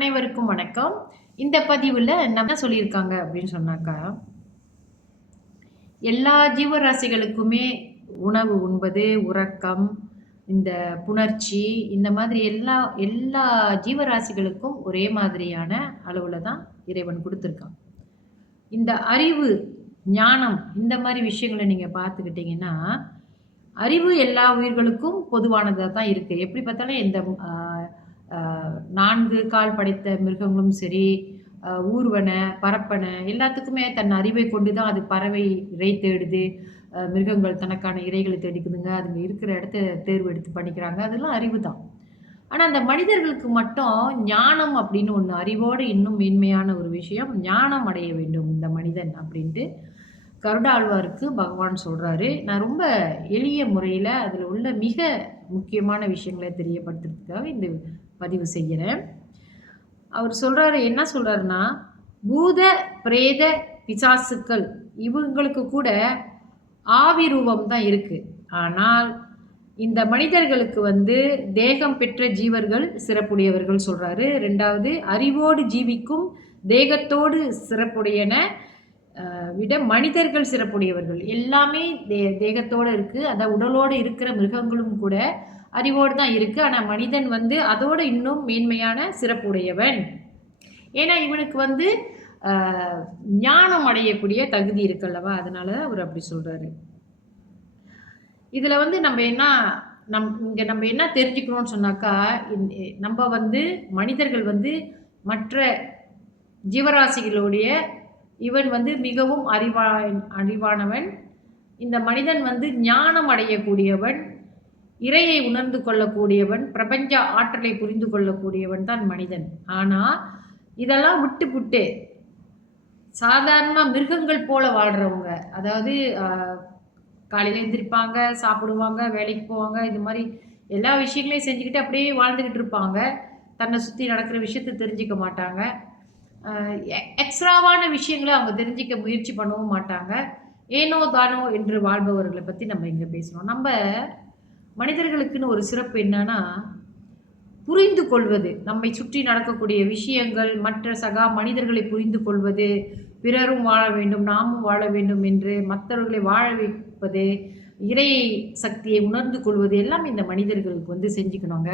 அனைவருக்கும் வணக்கம். இந்த பதிவுல என்ன சொல்லியிருக்காங்க அப்படின்னு சொன்னாக்கா, எல்லா ஜீவராசிகளுக்குமே உணவு உண்பது, உறக்கம், இந்த புணர்ச்சி இந்த மாதிரி எல்லா எல்லா ஜீவராசிகளுக்கும் ஒரே மாதிரியான அளவுல தான் இறைவன் குடுத்துருக்கான். இந்த அறிவு, ஞானம் இந்த மாரி விஷயங்கள நீங்க பார்த்துக்கிட்டீங்கன்னா, அறிவு எல்லா உயிர்களுக்கும் பொதுவானதா தான் இருக்கு. எப்படி பார்த்தாலும் இந்த அ அ 4 கால் படைத்த மிருகங்களும் சரி, ஊர்வன, பறப்பன எல்லாத்துக்குமே தன் அறிவை கொண்டு தான் அது பறவை இரை தேடுது. மிருகங்கள் தனக்கான இரைகள தேடிக்குதுங்க. அதுங்க இருக்கிற இடத்த தேர்வு எடுத்து பண்ணிக்கிறாங்க. அதெல்லாம் அறிவு தான். ஆனா, அந்த மனிதர்களுக்கு மட்டும் ஞானம் அப்படின்னு ஒண்ணு அறிவோடு இன்னும் மேன்மையான ஒரு விஷயம். ஞானம் அடைய வேண்டும் இந்த மனிதன் அப்படின்ட்டு கருடாழ்வாருக்கு பகவான் சொல்றாரு. நான் ரொம்ப எளிய முறையில அதில உள்ள மிக முக்கியமான விஷயங்கள தெரியப்படுத்துறதுக்காக இந்த பதிவு செய்யறேன். அவர் சொல்றாரு என்ன சொல்றாருன்னா, பூத, பிரேத, பிசாசுக்கள் இவங்களுக்கு கூட ஆவி ரூபம் தான் இருக்கு. ஆனால் இந்த மனிதர்களுக்கு வந்து தேகம் பெற்ற ஜீவர்கள் சிறப்புடையவர்கள் சொல்றாரு. 2வது அறிவோடு ஜீவிக்கும் தேகத்தோடு சிறப்புடையன விட மனிதர்கள் சிறப்புடையவர்கள். எல்லாமே தேகத்தோட இருக்கு. அதான் உடலோட இருக்கிற மிருகங்களும் கூட அறிவோடு தான் இருக்கு. ஆனா மனிதன் வந்து அதோட இன்னும் மேன்மையான சிறப்புடையவன். ஏன்னா இவனுக்கு வந்து அ ஞானம் அடையக்கூடிய தகுதி இருக்குல்லவா? அதனால அவர் அப்படி சொல்றாரு. இதுல வந்து இங்க நம்ம என்ன தெரிஞ்சுக்கணும்னு சொன்னாக்கா, நம்ப வந்து மனிதர்கள் வந்து மற்ற ஜீவராசிகளுடைய இவன் வந்து மிகவும் அறிவானவன். இந்த மனிதன் வந்து ஞானம் அடையக்கூடியவன், இறையை உணர்ந்து கொள்ளக்கூடியவன், பிரபஞ்ச ஆற்றலை புரிந்து கொள்ளக்கூடியவன் தான் மனிதன். ஆனா, இதெல்லாம் விட்டுப்புட்டு சாதாரணமா மிருகங்கள் போல வாழ்றவங்க, அதாவது காலையில எந்திரிப்பாங்க, சாப்பிடுவாங்க, வேலைக்கு போவாங்க. இது மாரி எல்லா விஷயங்களையும் செஞ்சுக்கிட்டு அப்படியே வாழ்ந்துகிட்டு இருப்பாங்க. தன்னை சுத்தி நடக்கிற விஷயத்த தெரிஞ்சுக்க மாட்டாங்க. அ எக்ஸ்ட்ராவான விஷயங்கள அவங்க தெரிஞ்சுக்க முயற்சி பண்ணவும் மாட்டாங்க. ஏனோ தானோ என்று வாழ்பவர்கள பத்தி நம்ம இங்க பேசுறோம். மனிதர்களுக்குன்னு ஒரு சிறப்பு என்னன்னா, புரிந்து கொள்வது. நம்மை சுற்றி நடக்கக்கூடிய விஷயங்கள், மற்ற சகா மனிதர்களை புரிந்து கொள்வது, பிறரும் வாழ வேண்டும், நாமும் வாழ வேண்டும் என்று மற்றவர்களை வாழ வைப்பது, இறை சக்தியை உணர்ந்து கொள்வது எல்லாம் இந்த மனிதர்களுக்கு வந்து செஞ்சுக்கணுங்க.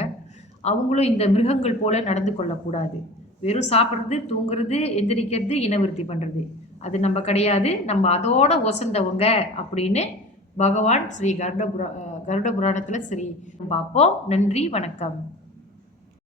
அவங்களும் இந்த மிருகங்கள் போல நடந்து கொள்ளக்கூடாது. வெறும் சாப்பிடுறது, தூங்குறது, எந்திரிக்கிறது, இனவிருத்தி பண்றது. அது நம்ம கிடையாது. நம்ம அதோட ஒசந்தவங்க அப்படின்னு பகவான் ஸ்ரீ கருட புராணத்துல பார்ப்போம். நன்றி, வணக்கம்.